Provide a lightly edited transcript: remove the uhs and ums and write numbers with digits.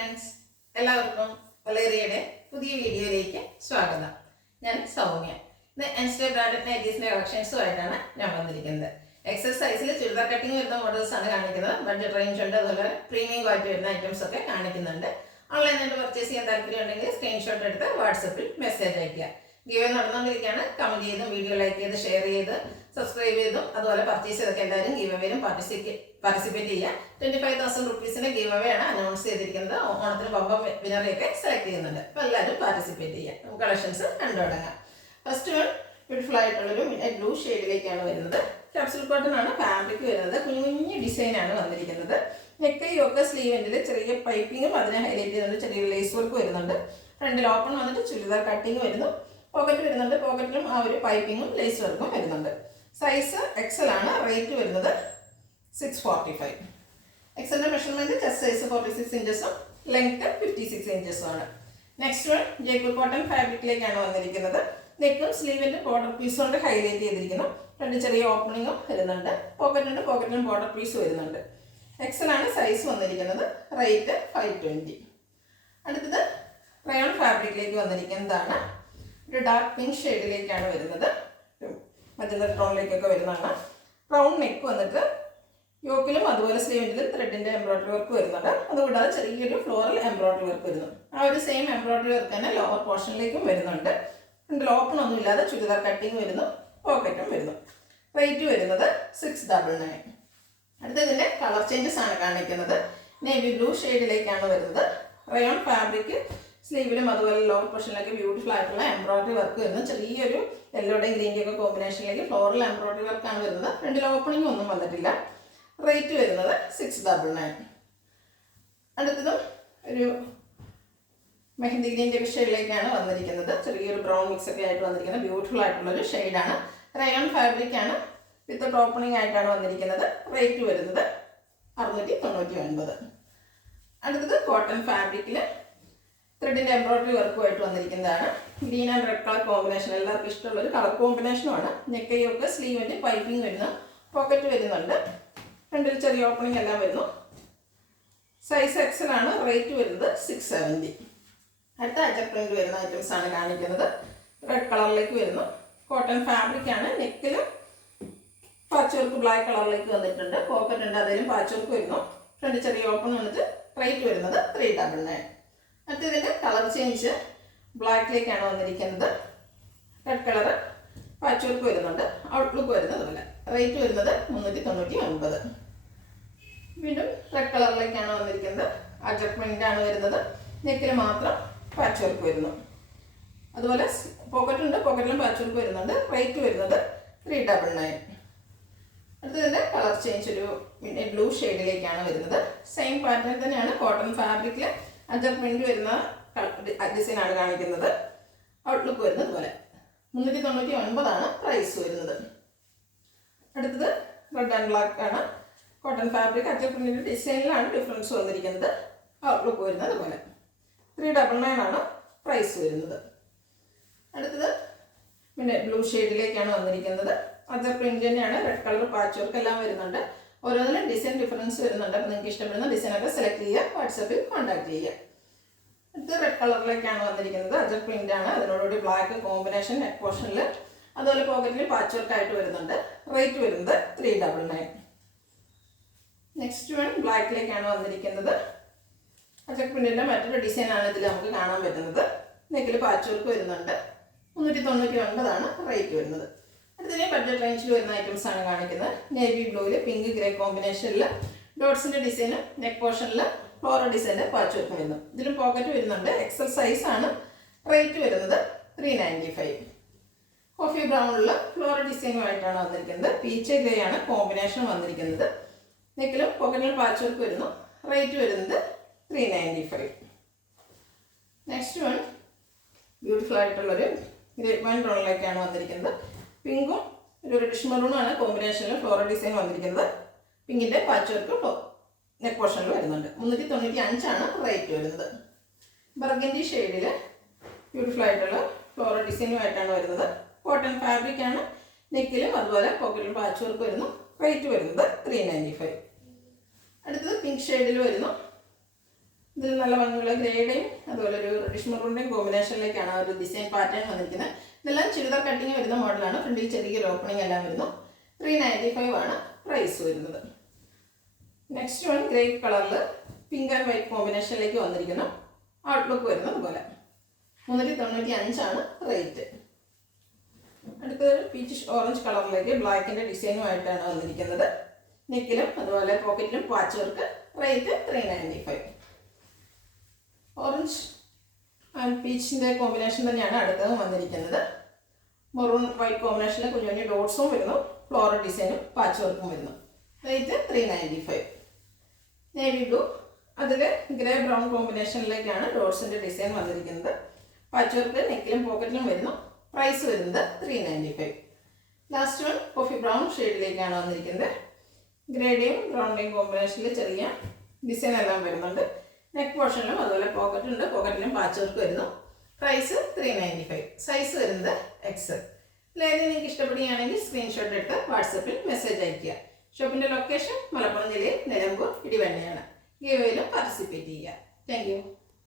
Friends, എല്ലാവർക്കും വളരെയുടെ പുതിയ വീഡിയോയിലേക്ക് സ്വാഗതം. ഞാൻ സൗമ്യ. ഇന്ന് എൻസ്റ്റേ ബ്രാൻഡഡ് നൈറ്റീസിന്റെ കളക്ഷൻസുമായിട്ടാണ് ഞാൻ വന്നിരിക്കുന്നത്. എക്സസൈസിൽ ചുരിദാർ കട്ടിങ് വരുന്ന മോഡൽസ് ആണ് കാണിക്കുന്നത്. ബഡ്ജറ്റ് റേഞ്ച് ഉണ്ട്, അതുപോലെ പ്രീമിയം ക്വാളിറ്റി വരുന്ന ഐറ്റംസ് ഒക്കെ കാണിക്കുന്നുണ്ട്. ഓൺലൈനായിട്ട് പർച്ചേസ് ചെയ്യാൻ താല്പര്യം ഉണ്ടെങ്കിൽ സ്ക്രീൻഷോട്ട് എടുത്ത് വാട്സപ്പിൽ മെസ്സേജ് അയയ്ക്കുക. ഗിവ് നടന്നുകൊണ്ടിരിക്കുകയാണ്. കമന്റ് ചെയ്തും വീഡിയോ ലൈക്ക് ചെയ്ത് ഷെയർ ചെയ്ത് സബ്സ്ക്രൈബ് ചെയ്തും അതുപോലെ പർച്ചേസ് ചെയ്തൊക്കെ എല്ലാവരും ഗിവ് അവേയിലും പാർട്ടിസിപ്പേറ്റ് ചെയ്യുക. 25,000 റുപ്പീസിന്റെ ഗിവ് അവേ ആണ് അനൗൺസ് ചെയ്തിരിക്കുന്നത്. ഓണത്തിന് ബമ്പം വിനറെയൊക്കെ സെലക്ട് ചെയ്യുന്നുണ്ട്. അപ്പോൾ എല്ലാവരും പാർട്ടിസിപ്പേറ്റ് ചെയ്യുക. കളക്ഷൻസ് കണ്ടു തുടങ്ങാം. ഫസ്റ്റ് വൺ ബ്യൂട്ടിഫുൾ ആയിട്ടുള്ളൊരു ബ്ലൂ ഷെയ്ഡിലേക്കാണ് വരുന്നത്. ക്യാപ്സൂൾ കോട്ടൺ ആണ് ഫാബ്രിക് വരുന്നത്. കുഞ്ഞു കുഞ്ഞു ഡിസൈനാണ് വന്നിരിക്കുന്നത്. നെക്കൈയൊക്കെ സ്ലീവെൻറ്റിൽ ചെറിയ പൈപ്പിങ്ങും അതിനെ ഹൈലൈറ്റ് ചെയ്യുന്നുണ്ട്. ചെറിയ ലേസ് വർക്ക് വരുന്നുണ്ട്. ഫ്രണ്ടിൽ ഓപ്പൺ വന്നിട്ട് ചുരിദാർ കട്ടിങ് വരുന്നു. പോക്കറ്റ് വരുന്നുണ്ട്. പോക്കറ്റിലും ആ ഒരു പൈപ്പിങ്ങും ലേസ് വർക്കും വരുന്നുണ്ട്. സൈസ് എക്സൽ ആണ്. റേറ്റ് വരുന്നത് 645. എക്സലിന്റെ മെഷർമെന്റ് ചെസ്റ്റ് സൈസ് 46 ഇഞ്ചസും ലെങ്ത് 56 ഇഞ്ചസും ആണ്. നെക്സ്റ്റ് വൺ ജയ്പൂർ കോട്ടൺ ഫാബ്രിക്കിലേക്കാണ് വന്നിരിക്കുന്നത്. നെക്കും സ്ലീവിന്റെ ബോർഡർ പീസ് കൊണ്ട് ഹൈലൈറ്റ് ചെയ്തിരിക്കുന്നു. രണ്ട് ചെറിയ ഓപ്പണിങ്ങും വരുന്നുണ്ട്. പോക്കറ്റുണ്ട്. പോക്കറ്റിലും ബോർഡർ പീസ് വരുന്നുണ്ട്. എക്സൽ ആണ് സൈസ് വന്നിരിക്കുന്നത്. റേറ്റ് 520. അടുത്തത് റയോൺ ഫാബ്രിക്കിലേക്ക് വന്നിരിക്കുന്നതാണ്. ഒരു ഡാർക്ക് പിങ്ക് ഷെയ്ഡിലേക്കാണ് വരുന്നത്. മജന്ത ടോണിലേക്കൊക്കെ വരുന്നതാണ്. റൗണ്ട് നെക്ക് വന്നിട്ട് യോക്കിലും അതുപോലെ സ്ലീവിലും ത്രെഡിന്റെ എംബ്രോയിഡറി വർക്ക് വരുന്നുണ്ട്. അതുകൂടാതെ ചെറിയൊരു ഫ്ലോറൽ എംബ്രോയിഡറി വർക്ക് വരുന്നു. ആ ഒരു സെയിം എംബ്രോയിഡറി വർക്ക് തന്നെ ലോവർ പോർഷനിലേക്കും വരുന്നുണ്ട്. ഫ്രണ്ടിൽ ഓപ്പൺ ഒന്നും ഇല്ലാതെ ചുരിദാർ കട്ടിങ് വരുന്നു. പോക്കറ്റും വരുന്നു. റേറ്റ് വരുന്നത് 699. അടുത്തതിന്റെ കളർ ചേഞ്ചസ് ആണ് കാണിക്കുന്നത്. നേവി ബ്ലൂ ഷെയ്ഡിലേക്കാണ് വരുന്നത്. റയോൺ ഫാബ്രിക് സ്ലീവിലും അതുപോലെ ലോവർ പോർഷനിലൊക്കെ ബ്യൂട്ടിഫുൾ ആയിട്ടുള്ള എംബ്രോയിഡറി വർക്ക് വരുന്നു. ചെറിയൊരു യെല്ലോയുടെയും ഗ്രീൻ്റെയും ഒക്കെ കോമ്പിനേഷനിലേക്ക് ഫ്ലോറൽ എംബ്രോയിഡറി വർക്കാണ് വരുന്നത്. ഫ്രണ്ടിൽ ഓപ്പണിംഗ് ഒന്നും വന്നിട്ടില്ല. റേറ്റ് വരുന്നത് 699. അടുത്തതും ഒരു മെഹന്തി ഗ്രീൻ്റെ ഷെയ്ഡിലേക്കാണ് വന്നിരിക്കുന്നത്. ചെറിയൊരു ബ്രൗൺ മിക്സ് ഒക്കെ ആയിട്ട് വന്നിരിക്കുന്നത് ബ്യൂട്ടിഫുൾ ആയിട്ടുള്ളൊരു ഷെയ്ഡാണ്. റയോൺ ഫാബ്രിക് ആണ്. വിത്ത് ഓപ്പണിംഗ് ആയിട്ടാണ് വന്നിരിക്കുന്നത്. റേറ്റ് വരുന്നത് 699. അടുത്തത് കോട്ടൺ ഫാബ്രിക്കിൽ ത്രെഡിൻ്റെ എംബ്രോയിഡറി വർക്കുമായിട്ട് വന്നിരിക്കുന്നതാണ്. Green and red colour combination എല്ലാവർക്കും ഇഷ്ടമുള്ളൊരു കളർ കോമ്പിനേഷനുമാണ്. നെക്കൈയൊക്കെ സ്ലീവിൻ്റെ പൈപ്പിംഗ് വരുന്നു. പോക്കറ്റ് വരുന്നുണ്ട്. ഫ്രണ്ടിൽ ചെറിയ ഓപ്പണിംഗ് എല്ലാം വരുന്നു. സൈസ് എക്സൽ ആണ്. റേറ്റ് വരുന്നത് 670. അടുത്ത അജക് പ്രിന്റ് വരുന്ന ഐറ്റംസ് ആണ് കാണിക്കുന്നത്. റെഡ് കളറിലേക്ക് വരുന്നു. കോട്ടൺ ഫാബ്രിക് ആണ്. നെക്കിലും പാച്ച് വർക്ക് ബ്ലാക്ക് കളറിലേക്ക് വന്നിട്ടുണ്ട്. പോക്കറ്റ് ഉണ്ട്. അതിലും പാച്ച് വർക്ക് വരുന്നു. ഫ്രണ്ടിൽ ചെറിയ ഓപ്പൺ വന്നിട്ട് റേറ്റ് വരുന്നത് 399. അടുത്തതിൻ്റെ കളർ ചേഞ്ച് ബ്ലാക്കിലേക്കാണ് വന്നിരിക്കുന്നത്. റെഡ് കളറ് പാച്ച് വർക്ക് വരുന്നുണ്ട്. ഔട്ട്ലുക്ക് വരുന്നത് പോലെ. റേറ്റ് വരുന്നത് 399. വീണ്ടും റെഡ് കളറിലേക്കാണ് വന്നിരിക്കുന്നത്. അഡ്ജസ്റ്റ്മെൻ്റ് ആണ് വരുന്നത്. നെക്കിൽ മാത്രം പാച്ച് വർക്ക് വരുന്നു. അതുപോലെ പോക്കറ്റ് ഉണ്ട്. പോക്കറ്റിലും പാച്ച് വർക്ക് വരുന്നുണ്ട്. റേറ്റ് വരുന്നത് 399. അടുത്തതിൻ്റെ കളർ ചേഞ്ച് ഒരു ബ്ലൂ ഷെയ്ഡിലേക്കാണ് വരുന്നത്. സെയിം പാറ്റേൺ തന്നെയാണ്. കോട്ടൺ ഫാബ്രിക്കിൽ അഡ്ജസ്റ്റ്മെൻറ്റ് വരുന്ന ഡിസൈനാണ് കാണിക്കുന്നത്. ഔട്ട്ലുക്ക് വരുന്നത് പോലെ. 399 പ്രൈസ് വരുന്നത്. അടുത്തത് റെഡ് ആൻഡ് ബ്ലാക്ക് ആണ്. കോട്ടൺ ഫാബ്രിക് അഡ്ജസ്റ്റ്മെൻറ്റിൻ്റെ ഡിസൈനിലാണ് ഡിഫറൻസ് വന്നിരിക്കുന്നത്. ഔട്ട്ലുക്ക് വരുന്നത് പോലെ. 399 പ്രൈസ് വരുന്നത്. അടുത്തത് പിന്നെ ബ്ലൂ ഷെയ്ഡിലേക്കാണ് വന്നിരിക്കുന്നത്. അതർ പ്രിന്റ് തന്നെയാണ്. റെഡ് കളർ പാച്ച് വർക്ക് എല്ലാം വരുന്നുണ്ട്. ഓരോന്നിലും ഡിസൈൻ ഡിഫറൻസ് വരുന്നുണ്ട്. അപ്പോൾ നിങ്ങൾക്ക് ഇഷ്ടപ്പെടുന്ന ഡിസൈനൊക്കെ സെലക്ട് ചെയ്യുക. വാട്സപ്പിൽ കോൺടാക്ട് ചെയ്യുക. ഇത് റെഡ് കളറിലേക്കാണ് വന്നിരിക്കുന്നത്. അതർ പ്രിന്റ് ആണ്. അതിനോടുകൂടി ബ്ലാക്ക് കോമ്പിനേഷൻ നെക്ക് പോർഷനിൽ അതുപോലെ പോക്കറ്റിൽ പാച്ച് വർക്ക് ആയിട്ട് വരുന്നുണ്ട്. റേറ്റ് വരുന്നത് 399. നെക്സ്റ്റ് വൺ ബ്ലാക്കിലേക്കാണ് വന്നിരിക്കുന്നത്. അതർ പ്രിന്റിൻ്റെ മറ്റൊരു ഡിസൈനാണ് ഇതിൽ നമുക്ക് കാണാൻ പറ്റുന്നത്. നെക്കിൽ പാച്ച് വർക്ക് വരുന്നുണ്ട്. 399 റേറ്റ് വരുന്നത്. അടുത്തതിന് ബഡ്ജറ്റ് റേഞ്ചിൽ വരുന്ന ഐറ്റംസ് ആണ് കാണിക്കുന്നത്. നേവി ബ്ലൂവിൽ പിങ്ക് ഗ്രേ കോമ്പിനേഷനിൽ ഡോട്ട്സിൻ്റെ ഡിസൈന് നെക്ക് പോർഷനിൽ ഫ്ലോറൽ ഡിസൈൻ്റെ പാച്ച് വർക്ക് വരുന്നു. ഇതിലും പോക്കറ്റ് വരുന്നുണ്ട്. എക്സൽ സൈസ് ആണ്. റേറ്റ് വരുന്നത് 395. കോഫി ബ്രൗണിൽ ഫ്ലോറൽ ഡിസൈനുമായിട്ടാണ് വന്നിരിക്കുന്നത്. പീച്ച് ഗ്രേ ആണ് കോമ്പിനേഷൻ വന്നിരിക്കുന്നത്. നെക്കിലും പോക്കറ്റിലും പാച്ച് വർക്ക് വരുന്നു. റേറ്റ് വരുന്നത് 395. നെക്സ്റ്റ് വൺ ബ്യൂട്ടിഫുൾ ആയിട്ടുള്ളൊരു ഗ്രേപ്പ് വൈൻ ടോണിലേക്കാണ് വന്നിരിക്കുന്നത്. പിങ്കും ഒരു റെഡിഷ് മെറൂണാണ് കോമ്പിനേഷനിൽ ഫ്ലോറൽ ഡിസൈൻ വന്നിരിക്കുന്നത്. പിങ്കിൻ്റെ പാച്ച് വർക്ക് നെക്ക് പോർഷനിൽ വരുന്നുണ്ട്. 395 റേറ്റ് വരുന്നത്. ബർഗൻഡി ഷെയ്ഡിൽ ബ്യൂട്ടിഫുൾ ആയിട്ടുള്ള ഫ്ലോറൽ ഡിസൈനുമായിട്ടാണ് വരുന്നത്. കോട്ടൺ ഫാബ്രിക് ആണ്. നെക്കിലും അതുപോലെ പോക്കറ്റിലും പാച്ച് വർക്ക് വരുന്നു. റേറ്റ് വരുന്നത് 395. അടുത്തത് പിങ്ക് ഷെയ്ഡിൽ വരുന്നു. ഇതിൽ നല്ല ഭംഗിയുള്ള ഗ്രേയുടെയും അതുപോലെ ഒരു റെഡിഷ് മെറൂണിൻ്റെയും കോമ്പിനേഷനിലേക്കാണ് ആ ഒരു ഡിസൈൻ പാറ്റേൺ വന്നിരിക്കുന്നത്. ഇതെല്ലാം ചുരിദാർ കട്ടിങ് വരുന്ന മോഡലാണ്. ഫ്രണ്ടിൽ ചെറിയൊരു ഓപ്പണിംഗ് എല്ലാം വരുന്നു. 395 ആണ് പ്രൈസ് വരുന്നത്. നെക്സ്റ്റ് വൺ ഗ്രേപ്പ് കളറിൽ പിങ്ക് ആൻഡ് വൈറ്റ് കോമ്പിനേഷനിലേക്ക് വന്നിരിക്കുന്നു. ഔട്ട്ലുക്ക് വരുന്നത് പോലെ 395 ആണ് റേറ്റ്. അടുത്തത് പീച്ച് ഓറഞ്ച് കളറിലേക്ക് ബ്ലാക്കിൻ്റെ ഡിസൈനുമായിട്ടാണ് വന്നിരിക്കുന്നത്. നെക്കിലും അതുപോലെ പോക്കറ്റിലും patch work. Rate 395. Orange and പീച്ചിൻ്റെ കോമ്പിനേഷൻ തന്നെയാണ് അടുത്തത് വന്നിരിക്കുന്നത്. മെറൂൺ വൈറ്റ് കോമ്പിനേഷനിൽ കുഞ്ഞു കുഞ്ഞു ഡോട്ട്സും വരുന്നു. ഫ്ലോറൽ ഡിസൈനും പാച്ച് വർക്കും വരുന്നു. റേറ്റ് 395. നേവി ബ്ലൂ അതിൽ ഗ്രേ ബ്രൗൺ കോമ്പിനേഷനിലേക്കാണ് ഡോട്ട്സിൻ്റെ ഡിസൈൻ വന്നിരിക്കുന്നത്. പാച്ച് വർക്ക് നെക്കിലും പോക്കറ്റിലും വരുന്നു. പ്രൈസ് വരുന്നത് 395. ലാസ്റ്റ് വൺ കോഫി ബ്രൗൺ ഷെയ്ഡിലേക്കാണ് വന്നിരിക്കുന്നത്. ഗ്രേയുടെയും ബ്രൗണിൻ്റെയും കോമ്പിനേഷനിൽ ചെറിയ ഡിസൈൻ എല്ലാം വരുന്നുണ്ട്. നെക്ക് പോർഷനിലും അതുപോലെ പോക്കറ്റുണ്ട്. പോക്കറ്റിലും പാച്ച് വർക്ക് വരുന്നു. പ്രൈസ് 395. സൈസ് വരുന്നത് XL. ഇതിലേത് നിങ്ങൾക്ക് ഇഷ്ടപ്പെടുകയാണെങ്കിൽ സ്ക്രീൻഷോട്ട് എടുത്ത് വാട്സപ്പിൽ മെസ്സേജ് അയയ്ക്കുക. ഷോപ്പിൻ്റെ ലൊക്കേഷൻ മലപ്പുറം ജില്ലയിൽ നിലമ്പൂർ ഇടിവണ്ണയാണ്. ഗിവ് അവേയിലും പാർട്ടിസിപ്പേറ്റ് ചെയ്യുക. Thank you.